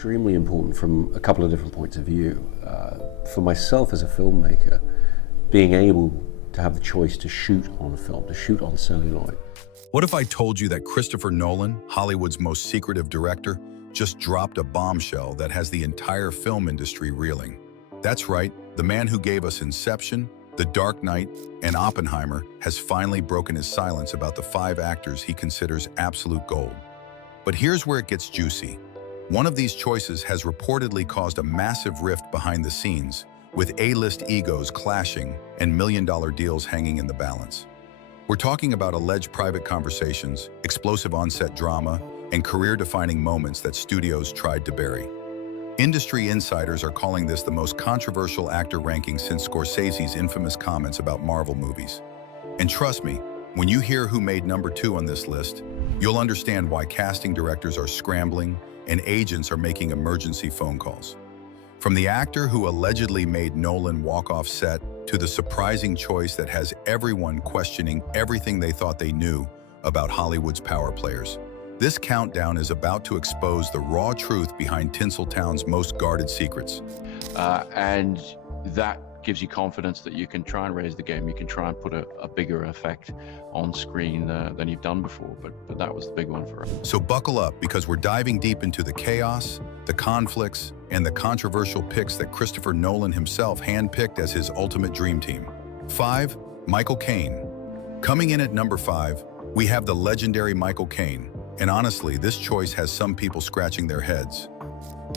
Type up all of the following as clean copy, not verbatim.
extremely important from a couple of different points of view. For myself as a filmmaker, being able to have the choice to shoot on film, to shoot on celluloid. What if I told you that Christopher Nolan, Hollywood's most secretive director, just dropped a bombshell that has the entire film industry reeling? That's right, the man who gave us Inception, The Dark Knight, and Oppenheimer has finally broken his silence about the 5 actors he considers absolute gold. But here's where it gets juicy. One of these choices has reportedly caused a massive rift behind the scenes, with A-list egos clashing and million-dollar deals hanging in the balance. We're talking about alleged private conversations, explosive on-set drama, and career-defining moments that studios tried to bury. Industry insiders are calling this the most controversial actor ranking since Scorsese's infamous comments about Marvel movies. And trust me, when you hear who made number 2 on this list, you'll understand why casting directors are scrambling and agents are making emergency phone calls. From the actor who allegedly made Nolan walk off set to the surprising choice that has everyone questioning everything they thought they knew about Hollywood's power players. This countdown is about to expose the raw truth behind Tinseltown's most guarded secrets. And that gives you confidence that you can try and raise the game. You can try and put a bigger effect on screen than you've done before, but that was the big one for us. So buckle up, because we're diving deep into the chaos, the conflicts, and the controversial picks that Christopher Nolan himself handpicked as his ultimate dream team. 5. Michael Caine. Coming in at number 5, we have the legendary Michael Caine. And honestly, this choice has some people scratching their heads.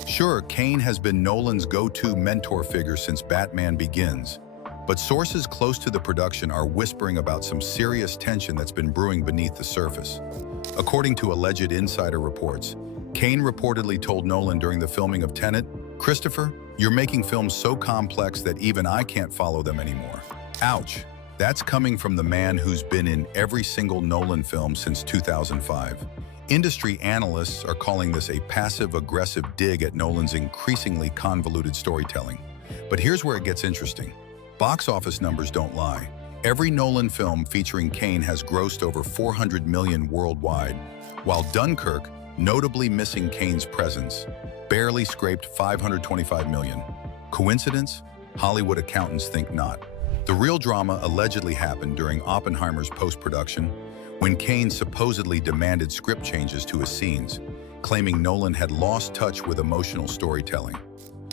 Sure, Caine has been Nolan's go-to mentor figure since Batman Begins, but sources close to the production are whispering about some serious tension that's been brewing beneath the surface. According to alleged insider reports, Caine reportedly told Nolan during the filming of Tenet, "Christopher, you're making films so complex that even I can't follow them anymore." Ouch. That's coming from the man who's been in every single Nolan film since 2005. Industry analysts are calling this a passive-aggressive dig at Nolan's increasingly convoluted storytelling. But here's where it gets interesting. Box office numbers don't lie. Every Nolan film featuring Caine has grossed over $400 million worldwide, while Dunkirk, notably missing Caine's presence, barely scraped $525 million. Coincidence? Hollywood accountants think not. The real drama allegedly happened during Oppenheimer's post-production, when Caine supposedly demanded script changes to his scenes, claiming Nolan had lost touch with emotional storytelling.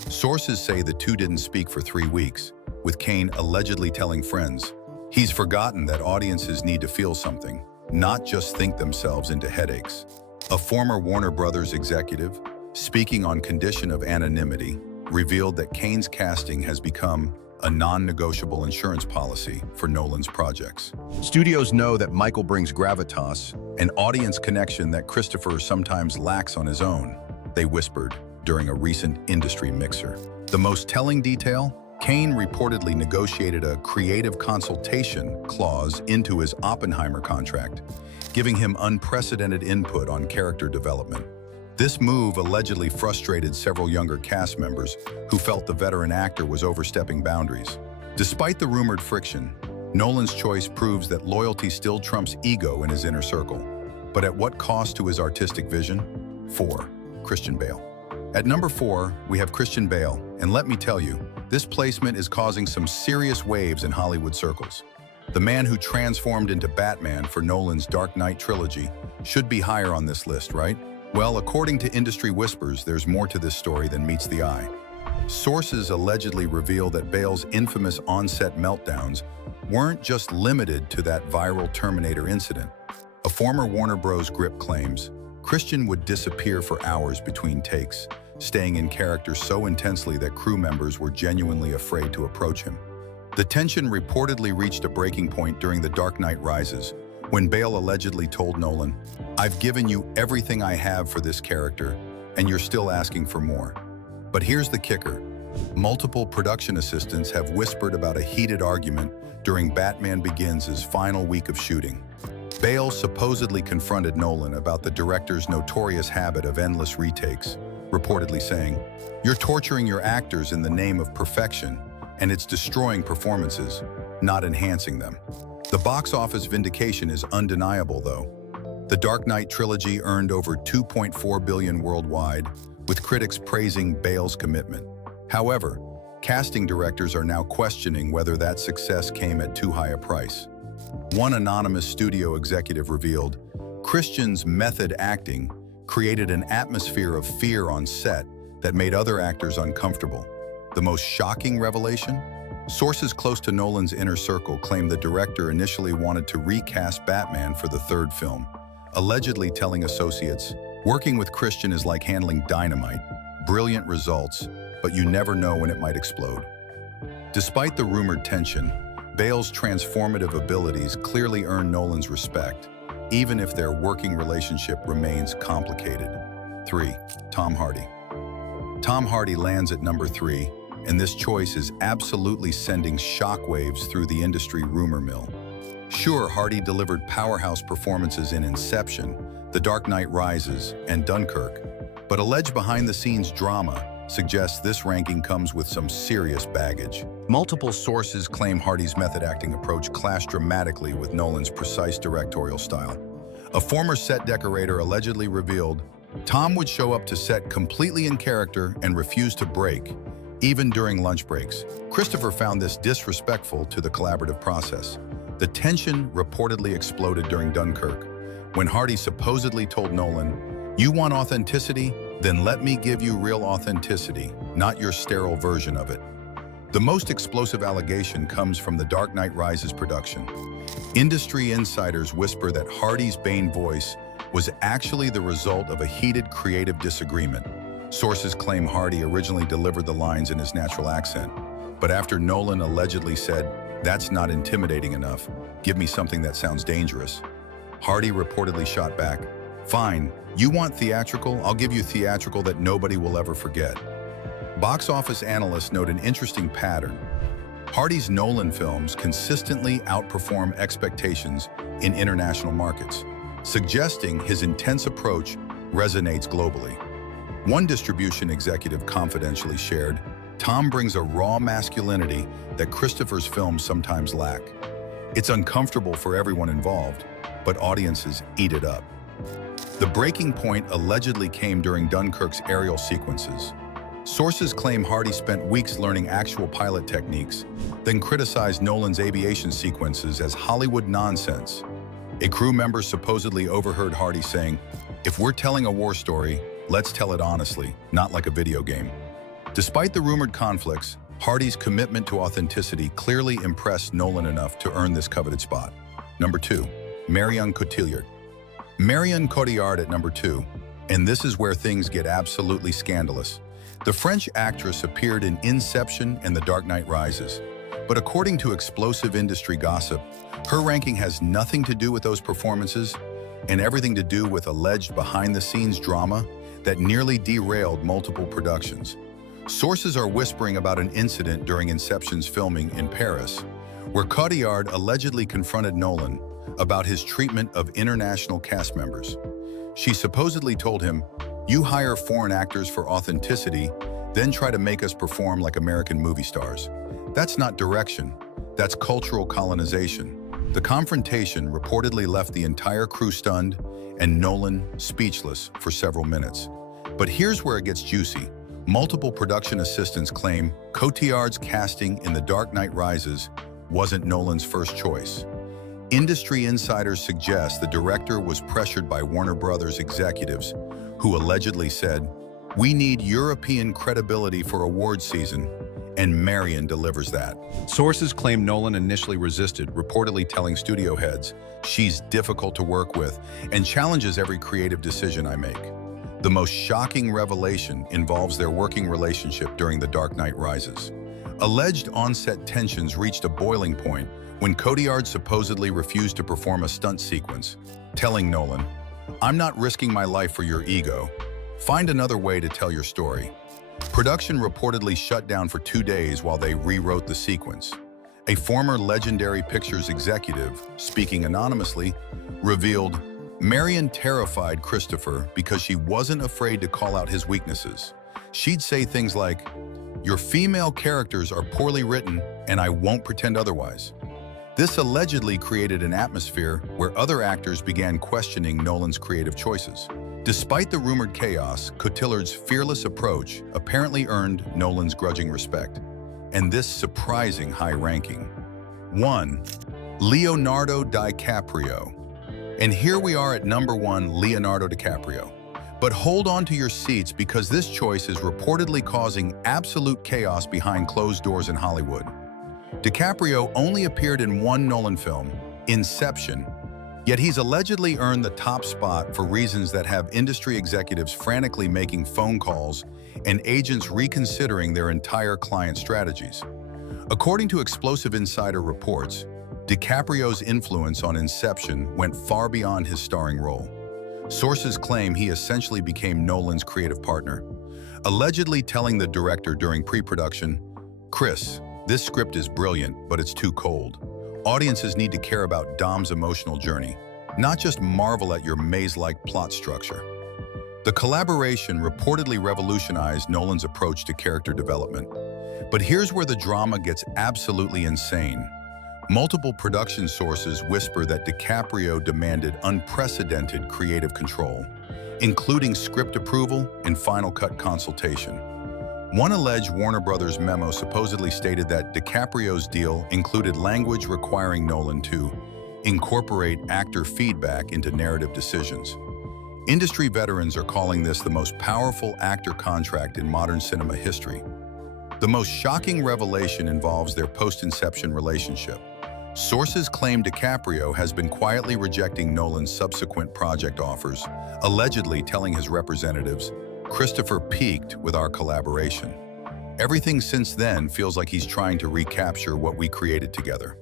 Sources say the two didn't speak for 3 weeks, with Caine allegedly telling friends, "He's forgotten that audiences need to feel something, not just think themselves into headaches." A former Warner Brothers executive, speaking on condition of anonymity, revealed that Caine's casting has become a non-negotiable insurance policy for Nolan's projects. Studios know that Michael brings gravitas, an audience connection that Christopher sometimes lacks on his own, they whispered during a recent industry mixer. The most telling detail? Caine reportedly negotiated a creative consultation clause into his Oppenheimer contract, giving him unprecedented input on character development. This move allegedly frustrated several younger cast members who felt the veteran actor was overstepping boundaries. Despite the rumored friction, Nolan's choice proves that loyalty still trumps ego in his inner circle. But at what cost to his artistic vision? 4. Christian Bale. At number 4, we have Christian Bale, and let me tell you, this placement is causing some serious waves in Hollywood circles. The man who transformed into Batman for Nolan's Dark Knight trilogy should be higher on this list, right? Well, according to industry whispers, there's more to this story than meets the eye. Sources allegedly reveal that Bale's infamous on-set meltdowns weren't just limited to that viral Terminator incident. A former Warner Bros. Grip claims Christian would disappear for hours between takes, staying in character so intensely that crew members were genuinely afraid to approach him. The tension reportedly reached a breaking point during The Dark Knight Rises, when Bale allegedly told Nolan, "I've given you everything I have for this character, and you're still asking for more." But here's the kicker. Multiple production assistants have whispered about a heated argument during Batman Begins' final week of shooting. Bale supposedly confronted Nolan about the director's notorious habit of endless retakes, reportedly saying, "You're torturing your actors in the name of perfection, and it's destroying performances, not enhancing them." The box office vindication is undeniable, though. The Dark Knight trilogy earned over $2.4 billion worldwide, with critics praising Bale's commitment. However, casting directors are now questioning whether that success came at too high a price. One anonymous studio executive revealed, Christian's method acting created an atmosphere of fear on set that made other actors uncomfortable. The most shocking revelation? Sources close to Nolan's inner circle claim the director initially wanted to recast Batman for the third film, allegedly telling associates, "Working with Christian is like handling dynamite, brilliant results, but you never know when it might explode." Despite the rumored tension, Bale's transformative abilities clearly earn Nolan's respect, even if their working relationship remains complicated. 3. Tom Hardy. Tom Hardy lands at number 3, and this choice is absolutely sending shockwaves through the industry rumor mill. Sure, Hardy delivered powerhouse performances in Inception, The Dark Knight Rises, and Dunkirk, but alleged behind-the-scenes drama suggests this ranking comes with some serious baggage. Multiple sources claim Hardy's method acting approach clashed dramatically with Nolan's precise directorial style. A former set decorator allegedly revealed, Tom would show up to set completely in character and refuse to break, even during lunch breaks. Christopher found this disrespectful to the collaborative process. The tension reportedly exploded during Dunkirk, when Hardy supposedly told Nolan, "You want authenticity? Then let me give you real authenticity, not your sterile version of it." The most explosive allegation comes from The Dark Knight Rises production. Industry insiders whisper that Hardy's Bane voice was actually the result of a heated creative disagreement. Sources claim Hardy originally delivered the lines in his natural accent, but after Nolan allegedly said, "That's not intimidating enough, give me something that sounds dangerous," Hardy reportedly shot back, "Fine, you want theatrical, I'll give you theatrical that nobody will ever forget." Box office analysts note an interesting pattern. Hardy's Nolan films consistently outperform expectations in international markets, suggesting his intense approach resonates globally. One distribution executive confidentially shared, "Tom brings a raw masculinity that Christopher's films sometimes lack. It's uncomfortable for everyone involved, but audiences eat it up." The breaking point allegedly came during Dunkirk's aerial sequences. Sources claim Hardy spent weeks learning actual pilot techniques, then criticized Nolan's aviation sequences as Hollywood nonsense. A crew member supposedly overheard Hardy saying, "If we're telling a war story, let's tell it honestly, not like a video game." Despite the rumored conflicts, Hardy's commitment to authenticity clearly impressed Nolan enough to earn this coveted spot. Number 2, Marion Cotillard. Marion Cotillard at number 2, and this is where things get absolutely scandalous. The French actress appeared in Inception and The Dark Knight Rises, but according to explosive industry gossip, her ranking has nothing to do with those performances and everything to do with alleged behind-the-scenes drama that nearly derailed multiple productions. Sources are whispering about an incident during Inception's filming in Paris, where Cotillard allegedly confronted Nolan about his treatment of international cast members. She supposedly told him, "You hire foreign actors for authenticity, then try to make us perform like American movie stars. That's not direction, that's cultural colonization." The confrontation reportedly left the entire crew stunned and Nolan speechless for several minutes. But here's where it gets juicy. Multiple production assistants claim Cotillard's casting in The Dark Knight Rises wasn't Nolan's first choice. Industry insiders suggest the director was pressured by Warner Brothers executives who allegedly said, "We need European credibility for award season," and Marion delivers that. Sources claim Nolan initially resisted, reportedly telling studio heads, "She's difficult to work with and challenges every creative decision I make." The most shocking revelation involves their working relationship during The Dark Knight Rises. Alleged on-set tensions reached a boiling point when Cotillard supposedly refused to perform a stunt sequence, telling Nolan, "I'm not risking my life for your ego. Find another way to tell your story." Production reportedly shut down for 2 days while they rewrote the sequence. A former Legendary Pictures executive, speaking anonymously, revealed, "Marion terrified Christopher because she wasn't afraid to call out his weaknesses. She'd say things like, 'Your female characters are poorly written, and I won't pretend otherwise.'" This allegedly created an atmosphere where other actors began questioning Nolan's creative choices. Despite the rumored chaos, Cotillard's fearless approach apparently earned Nolan's grudging respect, and this surprising high ranking. 1. Leonardo DiCaprio. And here we are at number 1, Leonardo DiCaprio. But hold on to your seats because this choice is reportedly causing absolute chaos behind closed doors in Hollywood. DiCaprio only appeared in one Nolan film, Inception, yet he's allegedly earned the top spot for reasons that have industry executives frantically making phone calls and agents reconsidering their entire client strategies. According to explosive insider reports, DiCaprio's influence on Inception went far beyond his starring role. Sources claim he essentially became Nolan's creative partner, allegedly telling the director during pre-production, "Chris, this script is brilliant, but it's too cold. Audiences need to care about Dom's emotional journey, not just marvel at your maze-like plot structure." The collaboration reportedly revolutionized Nolan's approach to character development. But here's where the drama gets absolutely insane. Multiple production sources whisper that DiCaprio demanded unprecedented creative control, including script approval and final cut consultation. One alleged Warner Brothers memo supposedly stated that DiCaprio's deal included language requiring Nolan to incorporate actor feedback into narrative decisions. Industry veterans are calling this the most powerful actor contract in modern cinema history. The most shocking revelation involves their post-Inception relationship. Sources claim DiCaprio has been quietly rejecting Nolan's subsequent project offers, allegedly telling his representatives, "Christopher peaked with our collaboration. Everything since then feels like he's trying to recapture what we created together."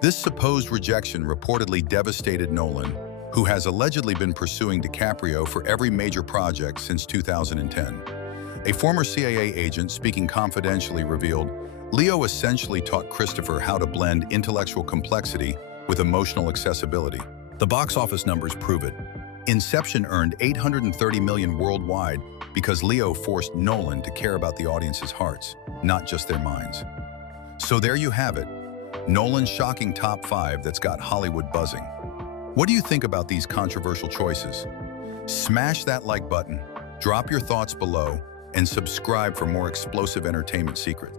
This supposed rejection reportedly devastated Nolan, who has allegedly been pursuing DiCaprio for every major project since 2010. A former CIA agent speaking confidentially revealed, Leo essentially taught Christopher how to blend intellectual complexity with emotional accessibility. The box office numbers prove it. Inception earned $830 million worldwide because Leo forced Nolan to care about the audience's hearts, not just their minds. So there you have it, Nolan's shocking top 5 that's got Hollywood buzzing. What do you think about these controversial choices? Smash that like button, drop your thoughts below, and subscribe for more explosive entertainment secrets.